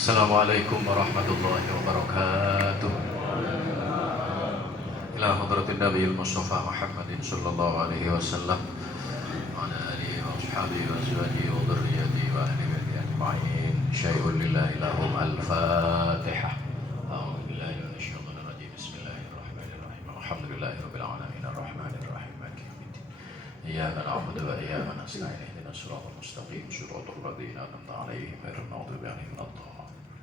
Assalamualaikum warahmatullahi wabarakatuh. Ila hadratin Nabiyil Mustafa Muhammadin sallallahu alaihi wasallam wa ala alihi wa ashabihi wa azwajihi wa dhurriyyatihi wa ahli baitihi ajma'in. Syai'un lillahi lahum al-Fatihah. A'udzu billahi minasy syaithanir rajim. Bismillahirrahmanirrahim. Alhamdulillahirabbil alamin arrahmanir rahim maliki yaumiddin. Iyyaka na'budu wa iyyaka nasta'in. Ihdinas siratal mustaqim. Shiratal ladzina an'amta 'alaihim ghairil maghdubi 'alaihim waladdallin.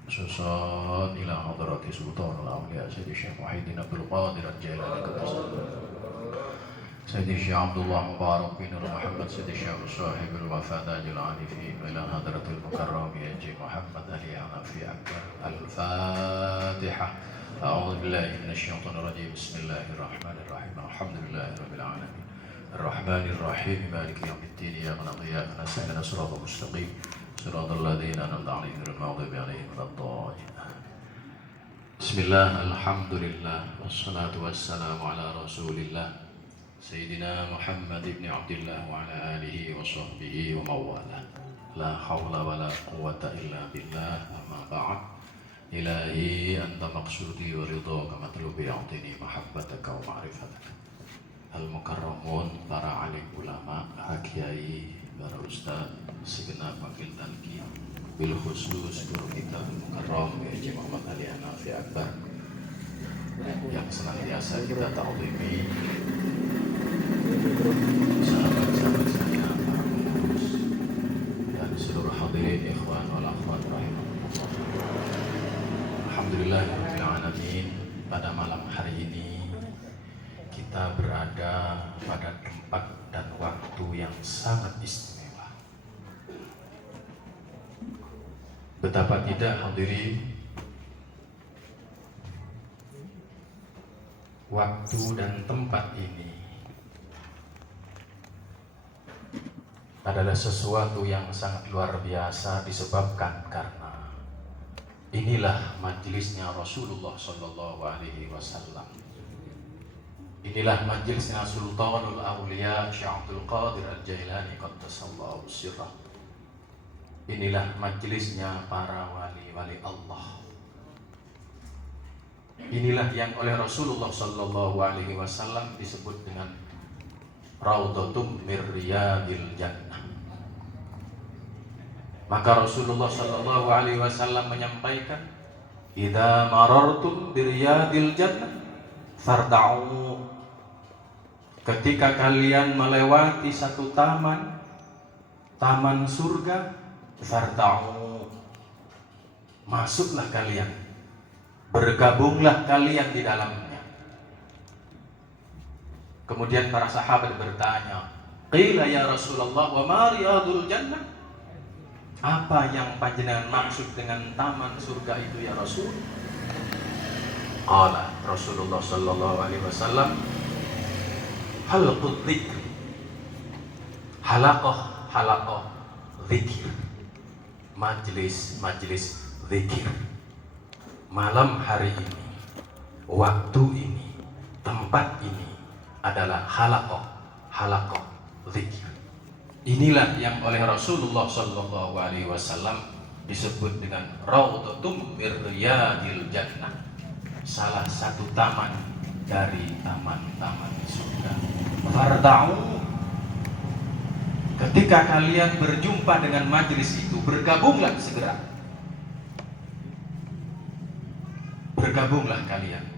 Susan ila hadrati sultanul awliya Sayyidi Syekh Muhyiddin Abdul Qadir Al-Jailani Sayyidi Syekh Abdullah Mubarak bin Nur Muhammad Sayyidi Syekh Sahibul Wafat Ajil Arifin ila hadratil mukarram Haji Muhammad Ali Hanafi Akbar Al-Fatihah. A'udzu billahi minasy syaithanir rajim. Bismillahirrahmanirrahim. Alhamdulillahirabbil alamin. Ar-Rahmanir Rahim. Maliki yaumiddin. Iyyaka na'budu wa iyyaka nasta'in. Ihdinas siratal mustaqim. Siratal ladzina an'amta 'alaihim ghairil maghdubi 'alaihim waladdallin. Bismillah, alhamdulillah, wassalatu wassalamu ala Rasulillah Sayyidina Muhammad ibn Abdillah wa ala alihi wa sahbihi wa mawala. La hawla wa la quwwata illa billah. Amma ba'd. Ilahi anta maqsudi wa ridhaka matlubi a'tini mahabbataka wa ma'rifataka. Al-mukarramun, para alim ulama, hakiai, para ustaz, segenap wakil talqin, bil khusus guru kita Al-Mukarram Haji Muhammad Ali Hanafi Akbar yang senantiasa kita ta'zimi, sahabat-sahabat saya, para pengurus dan seluruh hadirin ikhwan wal akhwat rahimahumullah. Alhamdulillahirabbil alamin. Pada malam hari ini kita berada pada tempat dan waktu yang sangat istimewa. Betapa tidak hadirin, waktu dan tempat ini adalah sesuatu yang sangat luar biasa disebabkan karena inilah majelisnya Rasulullah Sallallahu Alaihi Wasallam. Inilah majelisnya Sultanul Awliya Syekh Abdul Qadir Al-Jailani qaddasallahu sirrah. Inilah majelisnya para wali-wali Allah. Inilah yang oleh Rasulullah Sallallahu Alaihi Wasallam disebut dengan Raudhatum min Riyadil Jannah. Maka Rasulullah Sallallahu Alaihi Wasallam menyampaikan, "Idza marartum bi riyadil jannah farda'u." Ketika kalian melewati satu taman surga, farda'u, masuklah kalian, bergabunglah kalian di dalamnya. Kemudian para sahabat bertanya, "Qila ya Rasulullah, wa ma riyadul jannah?" Apa yang panjenengan maksud dengan taman surga itu ya Rasul? Qala Rasulullah sallallahu alaihi wasallam, halaqul dzikr, halaqah dzikir, majlis dzikir. Malam hari ini, waktu ini, tempat ini adalah halaqah dzikir. Inilah yang oleh Rasulullah sallallahu alaihi wasallam disebut dengan Raudhatum min Riyadil Jannah, salah satu taman dari taman-taman surga. Farda'u, ketika kalian berjumpa dengan majlis itu, bergabunglah segera. Bergabunglah kalian.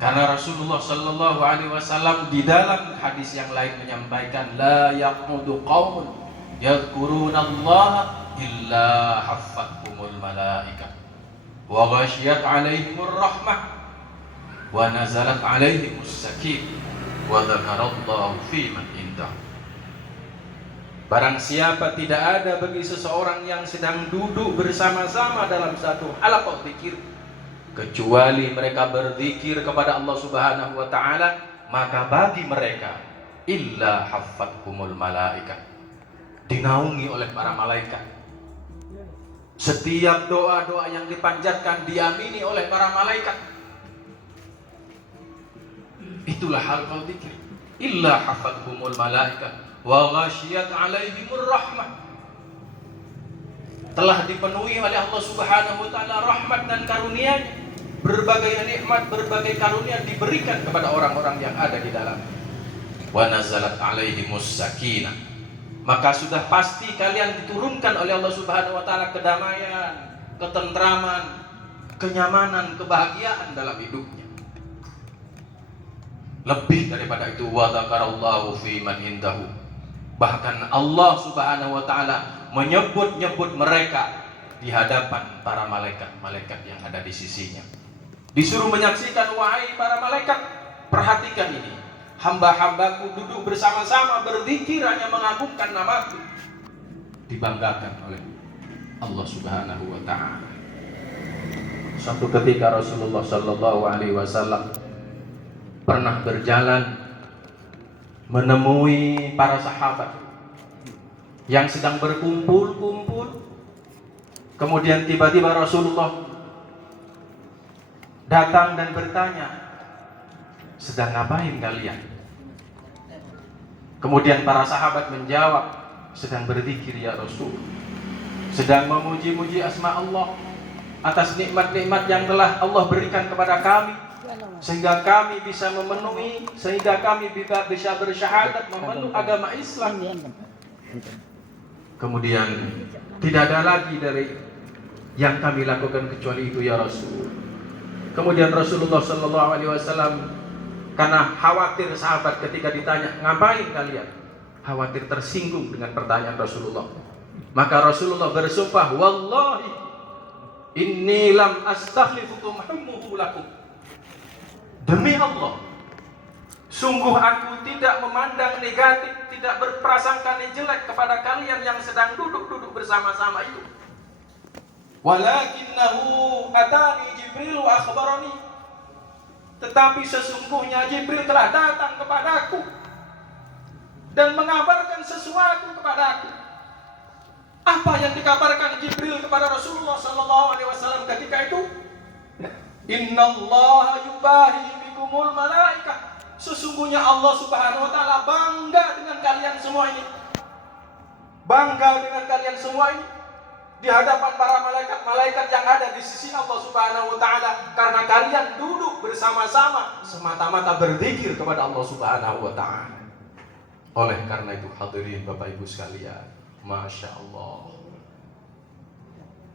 Karena Rasulullah Sallallahu Alaihi Wasallam di dalam hadis yang lain menyampaikan, la yaqudu qaumun yadhkurunallaha illa haffathumul malaikah wa ghasyiyat alaihimur rahmah wa nazalat alaihimus sakin wa dzakarallahu fi man indah. Barang siapa tidak ada bagi seseorang yang sedang duduk bersama-sama dalam satu halaqah zikir, kecuali mereka berzikir kepada Allah Subhanahu wa taala, maka bagi mereka illa haffathumul malaikah, dinaungi oleh para malaikat. Setiap doa-doa yang dipanjatkan diamini oleh para malaikat. Itulah halaqah zikir. Illa haffathumul malaikah wa ghasyiyat alaihimur rahmah. telah dipenuhi oleh Allah Subhanahu wa taala rahmat dan karunia-Nya. Berbagai nikmat, berbagai karunia diberikan kepada orang-orang yang ada di dalam. Wa nazalat alaihimus sakinah. Maka sudah pasti kalian diturunkan oleh Allah Subhanahu wa taala kedamaian, ketentraman, kenyamanan, kebahagiaan dalam hidupnya. Lebih daripada itu, wa dzakarallahu fi man indahu. Bahkan Allah Subhanahu wa taala menyebut-nyebut mereka di hadapan para malaikat-malaikat yang ada di sisinya. Disuruh menyaksikan, wahai para malaikat, perhatikan ini. Hamba-hambaku duduk bersama-sama berzikir hanya mengagungkan namaku. Dibanggakan oleh Allah Subhanahu wa taala. Suatu ketika Rasulullah sallallahu alaihi wasallam pernah berjalan menemui para sahabat yang sedang berkumpul-kumpul. Kemudian tiba-tiba Rasulullah datang dan bertanya, sedang ngapain kalian? Kemudian para sahabat menjawab, sedang berzikir ya Rasul, sedang memuji-muji asma Allah atas nikmat-nikmat yang telah Allah berikan kepada kami, sehingga kami bisa memenuhi, sehingga kami bisa bersyahadat memeluk agama Islam. Kemudian tidak ada lagi dari yang kami lakukan kecuali itu ya Rasul. Kemudian Rasulullah sallallahu alaihi wasallam, karena khawatir sahabat ketika ditanya ngapain kalian, khawatir tersinggung dengan pertanyaan Rasulullah, maka Rasulullah bersumpah, wallahi inni lam astakhlifukum hummuhu lakum. Demi Allah, sungguh aku tidak memandang negatif, tidak berprasangka jelek kepada kalian yang sedang duduk-duduk bersama-sama itu. Walakinnahu atani Jibril wa akhbarani. Tetapi sesungguhnya Jibril telah datang kepadaku dan mengabarkan sesuatu kepadaku. Apa yang dikabarkan Jibril kepada Rasulullah sallallahu alaihi wasallam ketika itu? Innallaha yubahi bikumul malaikah. Sesungguhnya Allah Subhanahu wa taala bangga dengan kalian semua ini. Bangga dengan kalian semua ini di hadapan para malaikat-malaikat yang ada di sisi Allah Subhanahu wa taala, karena kalian duduk bersama-sama semata-mata berzikir kepada Allah Subhanahu wa taala. Oleh karena itu hadirin Bapak Ibu sekalian, Masya Allah,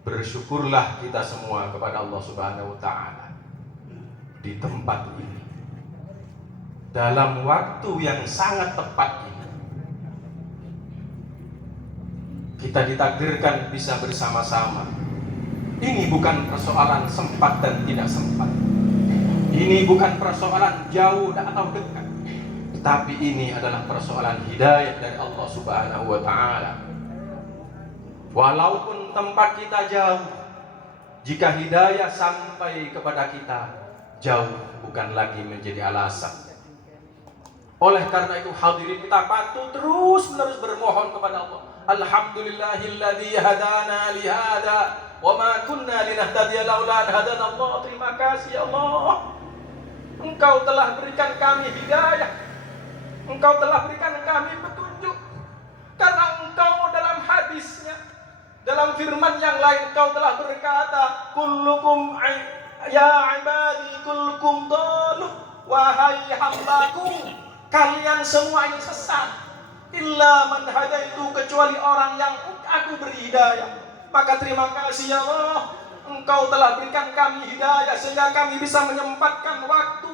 bersyukurlah kita semua kepada Allah Subhanahu wa taala di tempat ini, dalam waktu yang sangat tepat ini. Kita ditakdirkan bisa bersama-sama. Ini bukan persoalan sempat dan tidak sempat. Ini bukan persoalan jauh atau dekat. Tapi ini adalah persoalan hidayah dari Allah Subhanahu wa taala. Walaupun tempat kita jauh, jika hidayah sampai kepada kita, jauh bukan lagi menjadi alasan. Oleh karena itu hadirin, kita patut terus-menerus bermohon kepada Allah. Alhamdulillahilladzi hadana li hada wa ma kunna linahtadiya laula an hadana Allah. Terima kasih ya Allah. Engkau telah berikan kami hidayah. Engkau telah berikan kami petunjuk. Karena Engkau dalam hadisnya, dalam firman yang lain Engkau telah berkata, kullukum ya ibadi kullukum dhaluh. Wahai hambaku, kalian semua ini sesat. Illa man hadaitu, kecuali orang yang aku beri hidayah. Maka terima kasih ya Allah, Engkau telah berikan kami hidayah sehingga kami bisa menyempatkan waktu,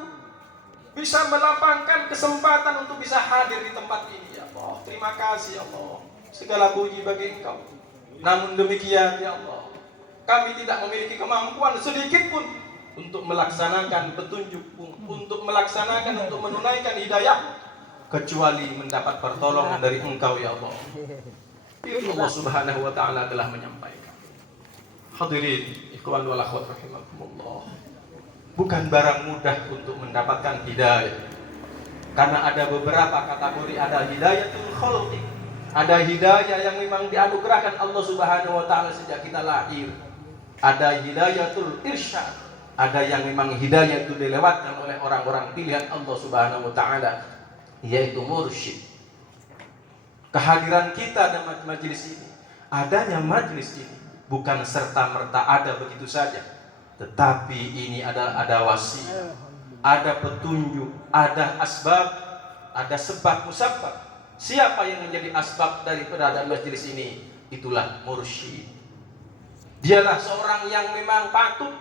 bisa melapangkan kesempatan untuk bisa hadir di tempat ini ya Allah. Terima kasih ya Allah, segala puji bagi Engkau. Namun demikian ya Allah, kami tidak memiliki kemampuan sedikit pun untuk melaksanakan petunjuk, untuk melaksanakan, untuk menunaikan hidayah, kecuali mendapat pertolongan dari Engkau ya Allah. Itu Allah Subhanahu wa taala telah menyampaikan. Hadirin ikhwan wal akhwat rahimakumullah, bukan barang mudah untuk mendapatkan hidayah. Karena ada beberapa kategori, ada hidayatul khalqi, ada hidayah yang memang dianugerahkan Allah Subhanahu wa taala sejak kita lahir. Ada hidayatul irsyad, ada yang memang hidayah itu dilewatkan oleh orang-orang pilihan Allah Subhanahu wa taala, yaitu mursyid. Kehadiran kita dalam majelis ini, adanya majelis ini, bukan serta-merta ada begitu saja, tetapi ini ada wasilah, ada petunjuk, ada asbab, ada sebab musabab. Siapa yang menjadi asbab dari keberadaan majelis ini? Itulah mursyid. Dialah seorang yang memang patut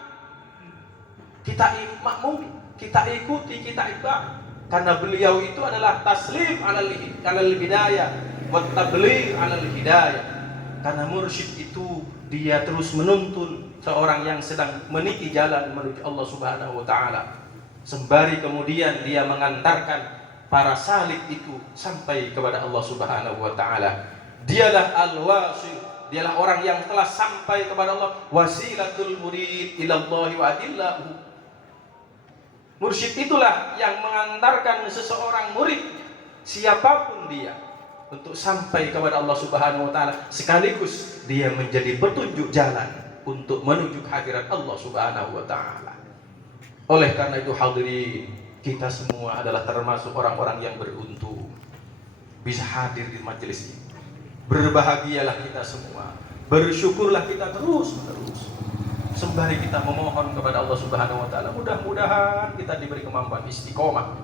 kita makmumi, kita ikuti, kita ikuti. Karena beliau itu adalah taslim alal hidayah wa tabligh alal hidayah. Karena mursyid itu dia terus menuntun seorang yang sedang meniti jalan menuju Allah Subhanahu wa taala. Sembari kemudian dia mengantarkan para salik itu sampai kepada Allah Subhanahu wa taala. Dialah al-wasil, dialah orang yang telah sampai kepada Allah, wasilatul murid ila Allah wa adillahu. Mursyid itulah yang mengantarkan seseorang murid, siapapun dia, untuk sampai kepada Allah Subhanahu wa taala, sekaligus dia menjadi petunjuk jalan untuk menuju hadirat Allah Subhanahu wa taala. Oleh karena itu hadirin, kita semua adalah termasuk orang-orang yang beruntung bisa hadir di majelis ini. Berbahagialah kita semua, bersyukurlah kita terus-menerus. Sembari kita memohon kepada Allah Subhanahu wa taala, mudah-mudahan kita diberi kemampuan istiqomah.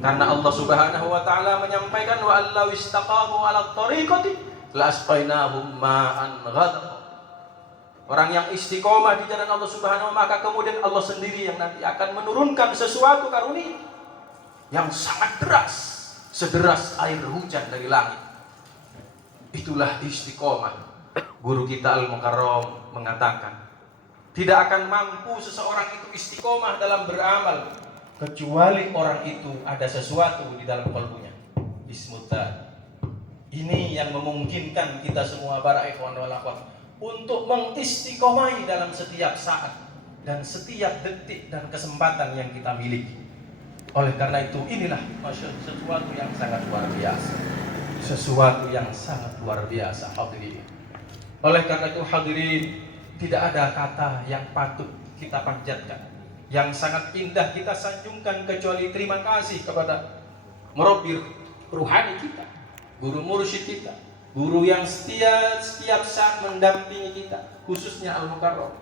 Karena Allah Subhanahu wa taala menyampaikan, wa allau istaqamu 'ala thariqati la asqainahum ma'an ghadqa. Orang yang istiqomah di jalan Allah Subhanahu wa taala, maka kemudian Allah sendiri yang nanti akan menurunkan sesuatu karunia yang sangat deras, sederas air hujan dari langit. Itulah istiqomah. Guru kita Al-Mukarram mengatakan, tidak akan mampu seseorang itu istiqomah dalam beramal kecuali orang itu ada sesuatu di dalam kalbunya. Ismutan. Ini yang memungkinkan kita semua para ikhwan wal akhwat untuk mengistiqomahi dalam setiap saat dan setiap detik dan kesempatan yang kita miliki. Oleh karena itu inilah sesuatu yang sangat luar biasa. Sesuatu yang sangat luar biasa hadirin. Oleh karena itu hadirin, tidak ada kata yang patut kita panjatkan, yang sangat indah kita sanjungkan kecuali terima kasih kepada murabbir ruhani kita, guru mursyid kita, guru yang setiap saat mendampingi kita, khususnya Al-Mukarram.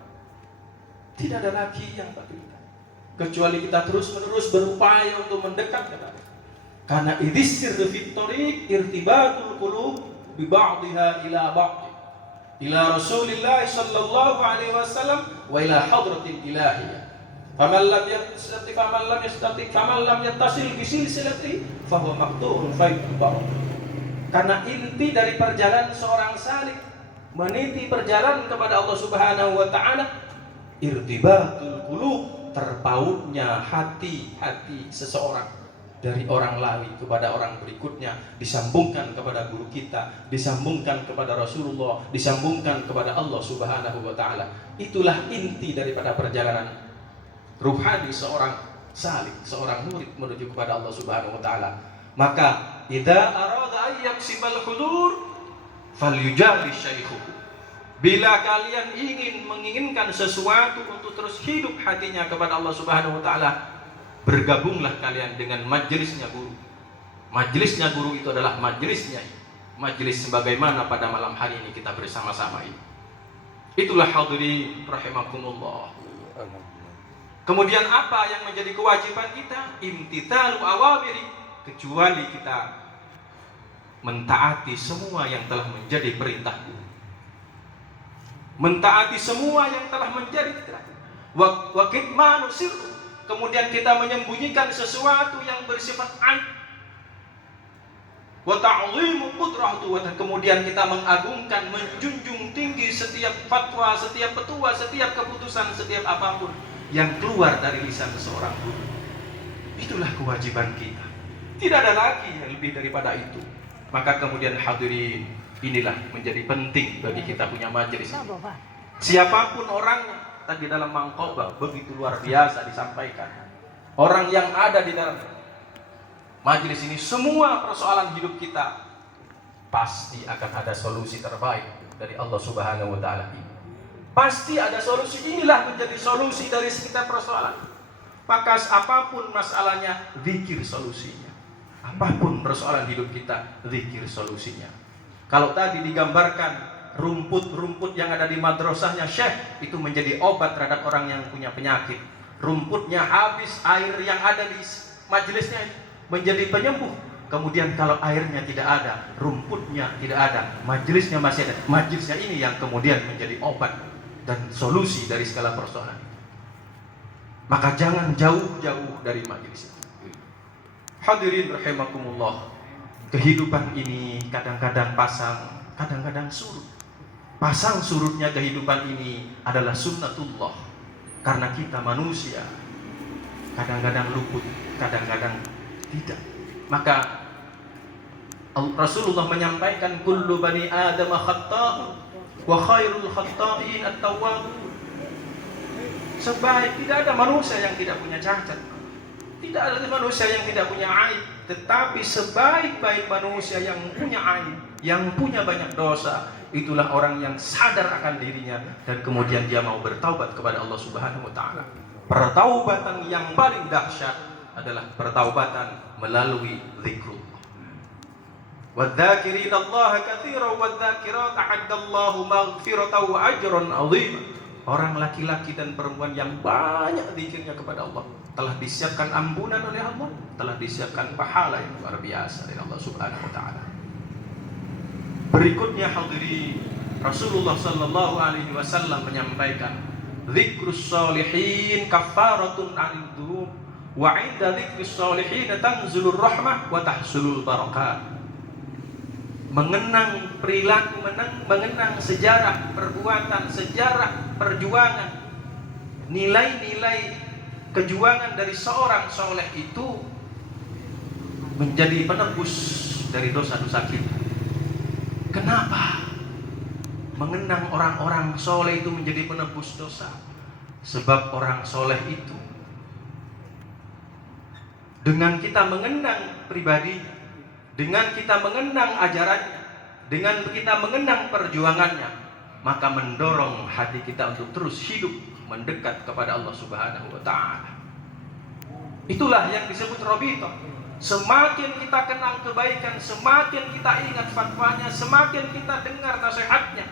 Tidak ada lagi yang patut kita, kecuali kita terus-menerus berupaya untuk mendekat kepada. Karena idhis sirri thoriq irtibatul qulub bi ba'dihha ila ba'd. Ila Rasulillah sallallahu alaihi wasallam wa ila hadratil ilahiyah. Faman lam yattasil bi silsilati fa huwa maqtu'un faidul ba'd. Karena inti dari perjalanan seorang salik meniti perjalanan kepada Allah Subhanahu wa taala, irtibatul qulub, terpautnya hati-hati seseorang dari orang lain kepada orang berikutnya, disambungkan kepada guru kita, disambungkan kepada Rasulullah, disambungkan kepada Allah Subhanahu wa taala. Itulah inti daripada perjalanan ruhani seorang salik, seorang murid menuju kepada Allah Subhanahu wa taala. Maka idza arada ay yaksibal hudur falyujali syaikhuhu. Bila kalian menginginkan sesuatu untuk terus hidup hatinya kepada Allah Subhanahu wa taala, bergabunglah kalian dengan majelisnya guru. Majelisnya guru itu adalah majelisnya, majelis sebagaimana pada malam hari ini kita bersama-sama ini. Itulah hadirin rahimakumullah. Kemudian apa yang menjadi kewajiban kita? Imtithalu awamiri, kecuali kita mentaati semua yang telah menjadi perintah guru. Mentaati semua yang telah menjadi perintah. Wa kitmanu sirru, kemudian kita menyembunyikan sesuatu yang bersifat aib. Wa ta'zimu qudratu, dan kemudian kita mengagungkan, menjunjung tinggi setiap fatwa, setiap petua, setiap keputusan, setiap apapun yang keluar dari lisan seorang guru. Itulah kewajiban kita. Tidak ada lagi yang lebih daripada itu. Maka kemudian hadirin, inilah menjadi penting bagi kita punya majelis. Siapapun orangnya, di dalam mangkobah begitu luar biasa disampaikan. Orang yang ada di dalam majelis ini, semua persoalan hidup kita pasti akan ada solusi terbaik dari Allah Subhanahu wa taala ini. Pasti ada solusi. Inilah menjadi solusi dari setiap persoalan. Maka apapun masalahnya, zikir solusinya. Apapun persoalan hidup kita, zikir solusinya. Kalau tadi digambarkan rumput-rumput yang ada di madrasahnya Syekh itu menjadi obat terhadap orang yang punya penyakit. Rumputnya habis, air yang ada di majelisnya menjadi penyembuh. Kemudian kalau airnya tidak ada, rumputnya tidak ada, majelisnya masih ada. Majelisnya ini yang kemudian menjadi obat dan solusi dari segala persoalan. Maka jangan jauh-jauh dari majelis itu. Hadirin rahimakumullah. Kehidupan ini kadang-kadang pasang, kadang-kadang surut. Pasang surutnya kehidupan ini adalah sunnatullah. Karena kita manusia, kadang-kadang luput, kadang-kadang tidak. Maka Rasulullah menyampaikan kullu bani Adam khata'un wa khairul khata'in at-tawwabun. Sebaik, tidak ada manusia yang tidak punya cacat, tidak ada manusia yang tidak punya aib. Tetapi sebaik-baik manusia yang punya aib, yang punya banyak dosa, itulah orang yang sadar akan dirinya dan kemudian dia mau bertaubat kepada Allah Subhanahu wa taala. Pertaubatan yang paling dahsyat adalah pertaubatan melalui zikrullah. Wadz-dzakirina Allah katsiran wadz-dzakirat a'addallahu maghfiratan wa ajran 'azima. Orang laki-laki dan perempuan yang banyak zikirnya kepada Allah telah disiapkan ampunan oleh Allah, telah disiapkan pahala yang luar biasa dari Allah Subhanahu wa taala. Berikutnya hadirin, Rasulullah sallallahu alaihi wasallam menyampaikan, "Dzikrus shalihin kafaratun 'anil dzunub wa 'inda dzikris shalihin tanzilur rahmah wa tahsulul barakat." Mengenang perilaku, mengenang sejarah perbuatan, sejarah perjuangan, nilai-nilai kejuangan dari seorang soleh itu menjadi penebus dari dosa-dosa kita. Kenapa? Mengenang orang-orang soleh itu menjadi penebus dosa. Sebab orang soleh itu, dengan kita mengenang pribadinya, dengan kita mengenang ajarannya, dengan kita mengenang perjuangannya, maka mendorong hati kita untuk terus hidup mendekat kepada Allah Subhanahu wa taala. Itulah yang disebut Robito. Semakin kita kenal kebaikan, semakin kita ingat fatwanya, semakin kita dengar nasihatnya,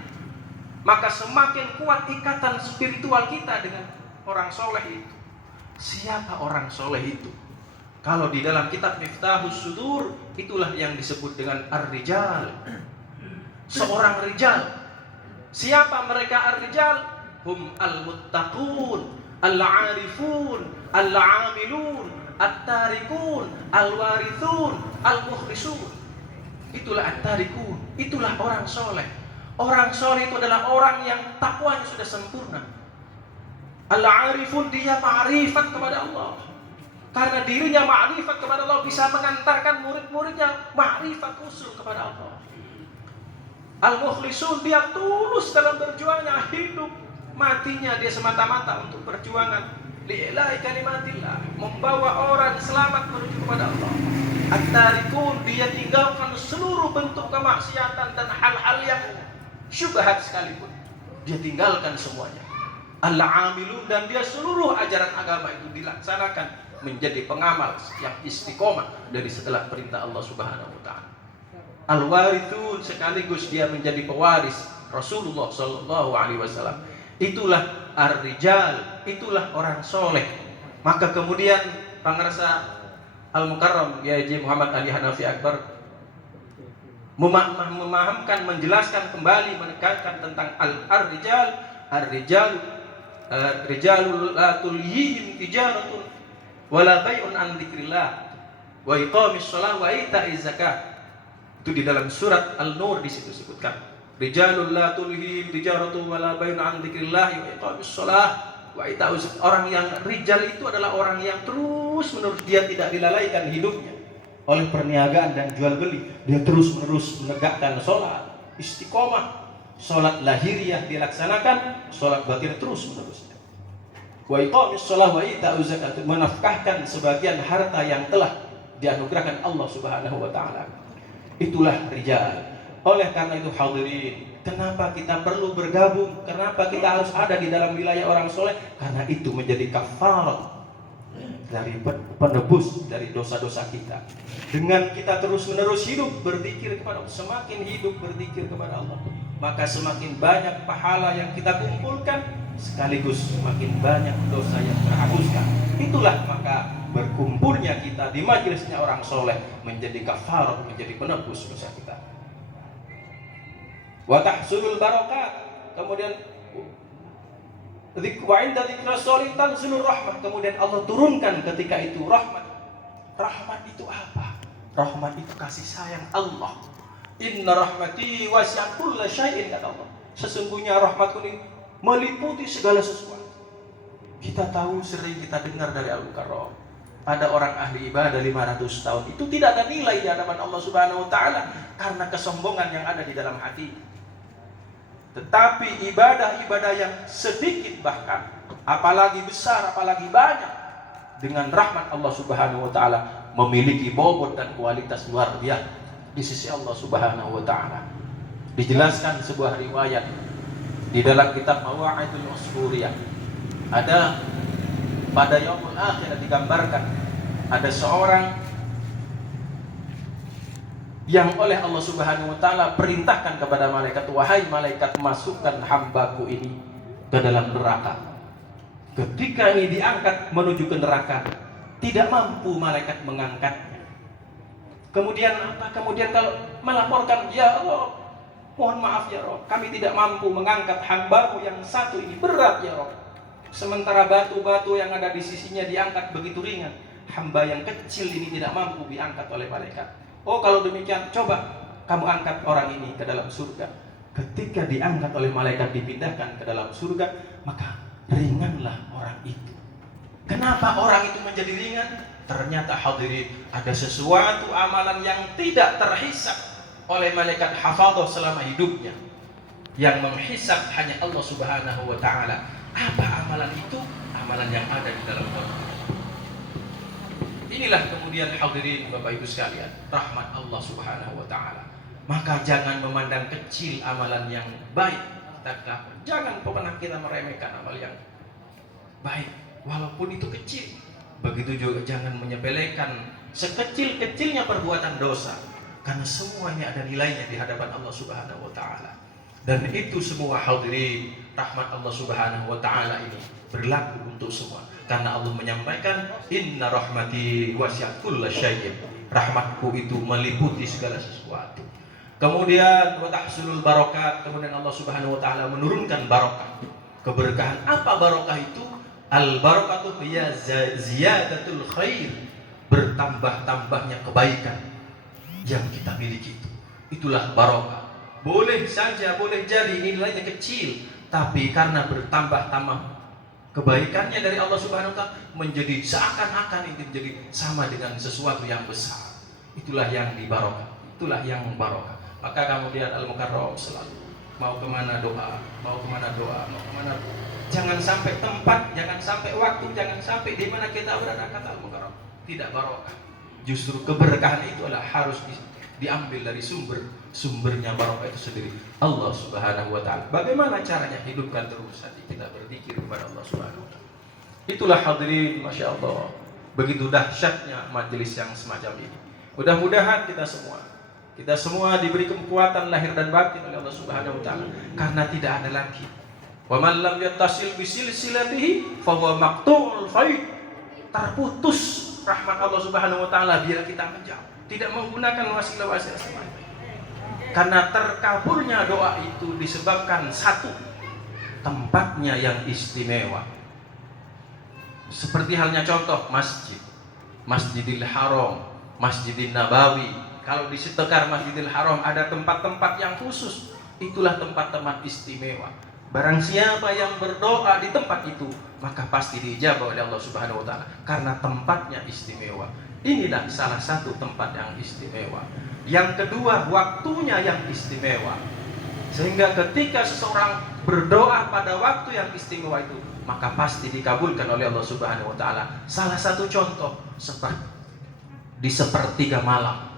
maka semakin kuat ikatan spiritual kita dengan orang soleh itu. Siapa orang soleh itu? Kalau di dalam kitab Miftahus Sudur, itulah yang disebut dengan ar-rijal. Seorang rijal. Siapa mereka ar-rijal? Hum al-muttaqun, al-arifun, al-amilun, at-tarikun, al-warithun, al-mukhlisun. Itulah at-tarikun. Itulah orang soleh. Orang soleh itu adalah orang yang takwanya sudah sempurna. Al-arifun, dia ma'rifat kepada Allah. Karena dirinya ma'rifat kepada Allah, bisa mengantarkan murid-muridnya ma'rifat usul kepada Allah. Al-mukhlisun, dia tulus dalam berjuangnya, hidup matinya dia semata-mata untuk perjuangan li'ilahi kalimatillah, membawa orang selamat menuju kepada Allah. At-tarikun, dia tinggalkan seluruh bentuk kemaksiatan dan hal-hal yang syubhat sekalipun, dia tinggalkan semuanya. Al-amilun, dan dia seluruh ajaran agama itu dilaksanakan, menjadi pengamal yang istiqomah dari segala perintah Allah Subhanahu wa taala. Al-warithun, sekaligus dia menjadi pewaris Rasulullah sallallahu alaihi wasallam. Itulah ar-rijal, itulah orang soleh. Maka kemudian Pangarsa Al-Mukarram Kiai Haji Muhammad Ali Hanafi Akbar memahamkan, menjelaskan kembali, menekankan tentang ar-rijal. Rijalul la tulhihim tijaratun wala bai'un an dzikrillah wa iqamis shalah wa ita'iz zakat. Itu di dalam surat Al-Nur di situ disebutkan. Rijalul la tulhihim tijaratu wala bai'un an dzikrillah wa iqamis shalah wa ita'iz zakat. Orang yang rijal itu adalah orang yang terus-menerus dia tidak dilalaikan hidupnya oleh perniagaan dan jual beli. Dia terus-menerus menegakkan salat, istiqomah. Salat lahiriah dilaksanakan, salat batin terus-menerus. Wa iqamis shalah wa ita'uz zakat, menafkahkan sebagian harta yang telah dianugerahkan Allah Subhanahu wa taala. Itulah rijal. Oleh karena itu hadirin, kenapa kita perlu bergabung? Kenapa kita harus ada di dalam wilayah orang soleh? Karena itu menjadi kafarat dari penebus dari dosa-dosa kita. Dengan kita terus-menerus hidup berzikir kepada Allah, semakin hidup berzikir kepada Allah, maka semakin banyak pahala yang kita kumpulkan, sekaligus semakin banyak dosa yang terhapuskan. Itulah maka berkumpulnya kita di majelisnya orang soleh menjadi kafarat, menjadi penebus dosa kita. Wa tahsulul barakat, kemudian wa inda dzikra sholih tanzilur rahmah, kemudian Allah turunkan ketika itu rahmat. Rahmat itu apa? Rahmat itu kasih sayang Allah. Inna rahmati wasi'at kulla syai'in, kata Allah. Sesungguhnya rahmatku ini meliputi segala sesuatu. Kita tahu, sering kita dengar dari Al-Mukarram, ada orang ahli ibadah 500 tahun itu tidak ada nilai di hadapan Allah Subhanahu wa taala karena kesombongan yang ada di dalam hati. Tetapi ibadah-ibadah yang sedikit bahkan, apalagi besar, apalagi banyak, dengan rahmat Allah Subhanahu wa taala memiliki bobot dan kualitas luar biasa di sisi Allah Subhanahu wa taala. Dijelaskan sebuah riwayat di dalam kitab Mawa'idul Usfuriyah. Ada pada yaumul akhir digambarkan ada seorang yang oleh Allah Subhanahu wa taala perintahkan kepada malaikat, wahai malaikat, masukkan hambaku ini ke dalam neraka. Ketika ini diangkat menuju ke neraka, tidak mampu malaikat mengangkatnya. Kemudian apa? Kemudian kalau melaporkan, ya Allah, mohon maaf ya Rabb, kami tidak mampu mengangkat hambamu yang satu ini, berat ya Rabb. Sementara batu-batu yang ada di sisinya diangkat begitu ringan, hamba yang kecil ini tidak mampu diangkat oleh malaikat. Oh, kalau demikian, coba kamu angkat orang ini ke dalam surga. Ketika diangkat oleh malaikat, dipindahkan ke dalam surga, maka ringanlah orang itu. Kenapa orang itu menjadi ringan? Ternyata hadirin, ada sesuatu amalan yang tidak terhisab oleh malaikat hafadhah selama hidupnya. Yang menghisab hanya Allah Subhanahu wa taala. Apa amalan itu? Amalan yang ada di dalam Al-Quran. Inilah kemudian hadirin Bapak Ibu sekalian, rahmat Allah Subhanahu wa taala. Maka jangan memandang kecil amalan yang baik kita lakukan. Jangan pernah kita meremehkan amal yang baik walaupun itu kecil. Begitu juga jangan menyepelekan sekecil-kecilnya perbuatan dosa, karena semuanya ada nilainya di hadapan Allah Subhanahu wa taala. Dan itu semua hadirin, rahmat Allah Subhanahu wa taala ini berlaku untuk semua. Karena Allah menyampaikan, inna rahmati wasi'at kulla syai'in. Rahmatku itu meliputi segala sesuatu. Kemudian wa tahsulul barakat, kemudian Allah Subhanahu wa taala menurunkan barokah, keberkahan. Apa barokah itu? Al barakatuh ya ziyadatul khair, bertambah-tambahnya kebaikan yang kita miliki itu. Itulah barokah. Boleh saja, boleh jadi nilainya kecil, tapi karena bertambah-tambah kebaikannya dari Allah Subhanahu wa taala, menjadi seakan-akan itu menjadi sama dengan sesuatu yang besar. Itulah yang dibarokah, itulah yang barokah. Maka kemudian Al-Mukarram selalu mau kemana doa, mau kemana doa, mau kemana doa. Jangan sampai tempat, jangan sampai waktu, jangan sampai di mana kita berada, kata Al-Mukarram, tidak barokah. Justru keberkahan itu adalah harus diambil dari sumbernya barokah itu sendiri, Allah Subhanahu wa taala. Bagaimana caranya? Hidupkan terus hati kita berzikir kepada Allah Subhanahu wa taala. Itulah hadirin, Masya Allah, begitu dahsyatnya majelis yang semacam ini. Mudah-mudahan kita semua diberi kekuatan lahir dan batin oleh Allah Subhanahu wa taala, karena tidak ada lagi wa man lam yattasil bi silsilatihi fa huwa maqtu'ul faid. Terputus rahmat Allah Subhanahu wa taala bila kita menjauh, tidak menggunakan wasilah-wasilah semacam. Karena terkabulnya doa itu disebabkan satu, tempatnya yang istimewa. Seperti halnya contoh masjid, Masjidil Haram, Masjidin Nabawi. Kalau di sekitar Masjidil Haram ada tempat-tempat yang khusus, itulah tempat-tempat istimewa. Barang siapa yang berdoa di tempat itu, maka pasti diijabah oleh Allah Subhanahu wa taala, karena tempatnya istimewa. Inilah salah satu tempat yang istimewa. Yang kedua, waktunya yang istimewa. Sehingga ketika seseorang berdoa pada waktu yang istimewa itu, maka pasti dikabulkan oleh Allah Subhanahu wa taala. Salah satu contoh seperti di sepertiga malam.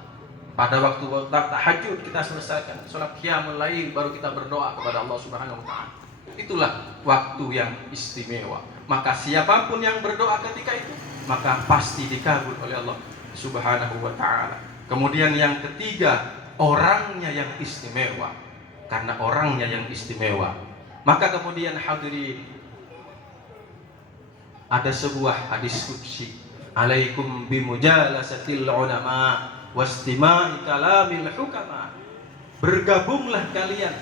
Pada waktu tahajud kita selesaikan salat qiyamul lail, baru kita berdoa kepada Allah Subhanahu wa taala. Itulah waktu yang istimewa. Maka siapapun yang berdoa ketika itu, maka pasti dikabul oleh Allah Subhanahu wa taala. Kemudian yang ketiga, orangnya yang istimewa. karena orangnya yang istimewa. Maka kemudian hadirin, ada sebuah hadis qudsi, alaikum bimujalasatil ulama wastima'i kalamil hukama. Bergabunglah kalian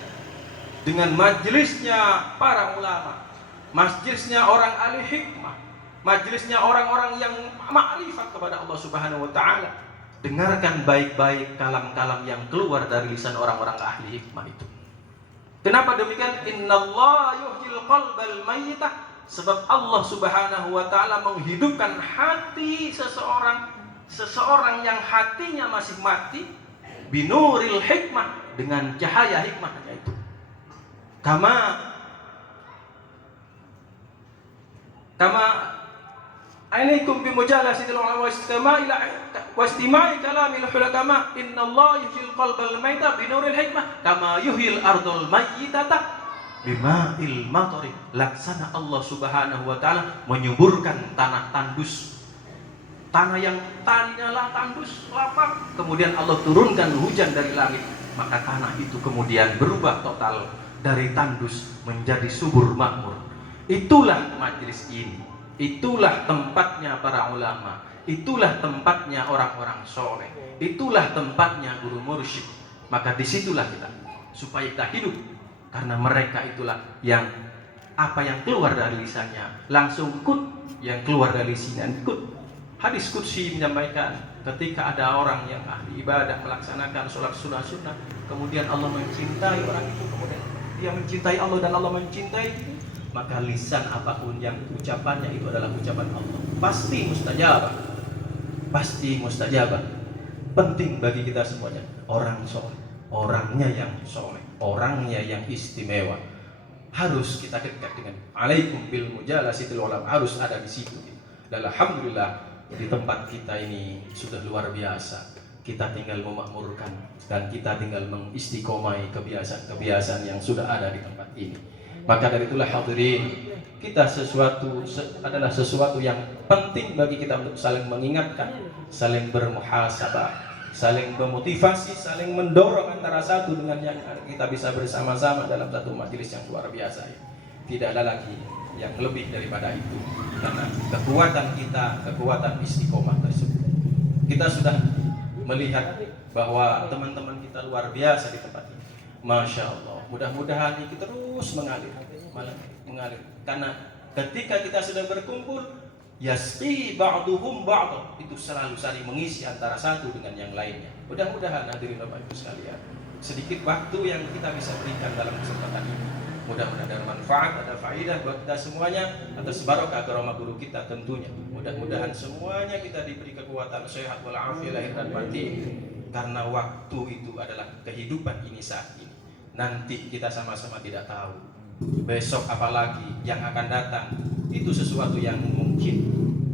dengan majelisnya para ulama, majelisnya orang ahli hikmah, majelisnya orang-orang yang makrifat kepada Allah Subhanahu wa taala. Dengarkan baik-baik kalam-kalam yang keluar dari lisan orang-orang ahli hikmah itu. Kenapa demikian? Innallaha yuhyil qalbal mayyitah. Sebab Allah Subhanahu wa taala menghidupkan hati seseorang yang hatinya masih mati, binuril hikmah, dengan cahaya hikmahnya itu. Kama alaikum bimujalasatil ulama wastima'i kalamil hulama innallaha yuhyil qalbal mayyita binuril hikmah kama yuhyil ardul mayyitata bima'il matari. Laksana Allah Subhanahu wa taala menyuburkan tanah tandus, tanah yang tadinya tandus lapang, kemudian Allah turunkan hujan dari langit, maka tanah itu kemudian berubah total dari tandus menjadi subur makmur. Itulah majelis ini, itulah tempatnya para ulama, itulah tempatnya orang-orang soleh, itulah tempatnya guru mursyid. Maka disitulah kita, supaya kita hidup, karena mereka itulah yang apa yang keluar dari lisannya langsung ikut, yang keluar dari lisannya ikut. Hadis qudsi menyampaikan, ketika ada orang yang ahli ibadah melaksanakan sholat sunnah, kemudian Allah mencintai orang itu, kemudian dia mencintai Allah dan Allah mencintai dia, maka lisan apapun yang ucapannya itu adalah ucapan Allah, pasti mustajabah, pasti mustajabah. Penting bagi kita semuanya, orang soleh, orangnya yang soleh, orangnya yang istimewa, harus kita dekat dengan alaikum bil mujalasatil ulama, harus ada di situ. Dan alhamdulillah di tempat kita ini sudah luar biasa. Kita tinggal memakmurkan dan kita tinggal mengistiqomai kebiasaan-kebiasaan yang sudah ada di tempat ini. Maka dari itulah hadirin, kita adalah sesuatu yang penting bagi kita untuk saling mengingatkan, saling bermuhasabah, saling memotivasi, saling mendorong antara satu dengan yang kita bisa bersama-sama dalam satu majelis yang luar biasa. Tidak ada lagi yang lebih daripada itu, karena kekuatan kita, kekuatan istiqomah tersebut. Kita sudah melihat bahwa teman-teman kita luar biasa di tempat ini, Masya Allah. Mudah-mudahan ini terus mengalir, karena ketika kita sudah berkumpul, yasqi ba'duhum ba'd, itu selalu saling mengisi antara satu dengan yang lainnya. Mudah-mudahan hadirin Bapak Ibu sekalian, sedikit waktu yang kita bisa berikan dalam kesempatan ini, mudah-mudahan ada manfaat, ada faedah buat kita semuanya, atas barokah karomah guru kita tentunya. Mudah-mudahan semuanya kita diberi kekuatan sehat walafiat lahir dan batin, karena waktu itu adalah kehidupan ini saat ini. Nanti kita sama-sama tidak tahu besok apalagi yang akan datang, itu sesuatu yang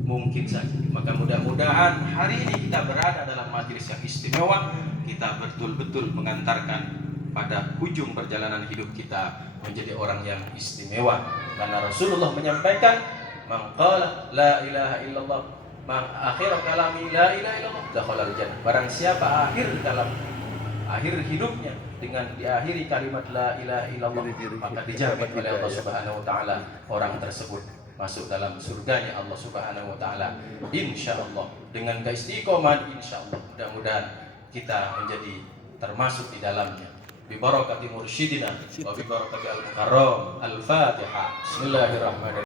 mungkin saja. Maka mudah-mudahan hari ini kita berada dalam majelis yang istimewa, kita betul-betul mengantarkan pada ujung perjalanan hidup kita menjadi orang yang istimewa. Karena Rasulullah menyampaikan, man qala la ilaha illallah, man akhir kalami la ilaha illallah dakhala al-jannah. Barang siapa akhir hidupnya dengan diakhiri kalimat la ilaha illallah, maka dijamin oleh Allah Subhanahu wa taala orang tersebut masuk dalam surganya Allah Subhanahu wa taala, insyaallah. Dengan keistiqomahan insyaallah, mudah-mudahan kita menjadi termasuk di dalamnya. Bi barakati mursyidina wa bi barakati al-mukarram. Al-Fatihah. Bismillahirrahmanirrahim.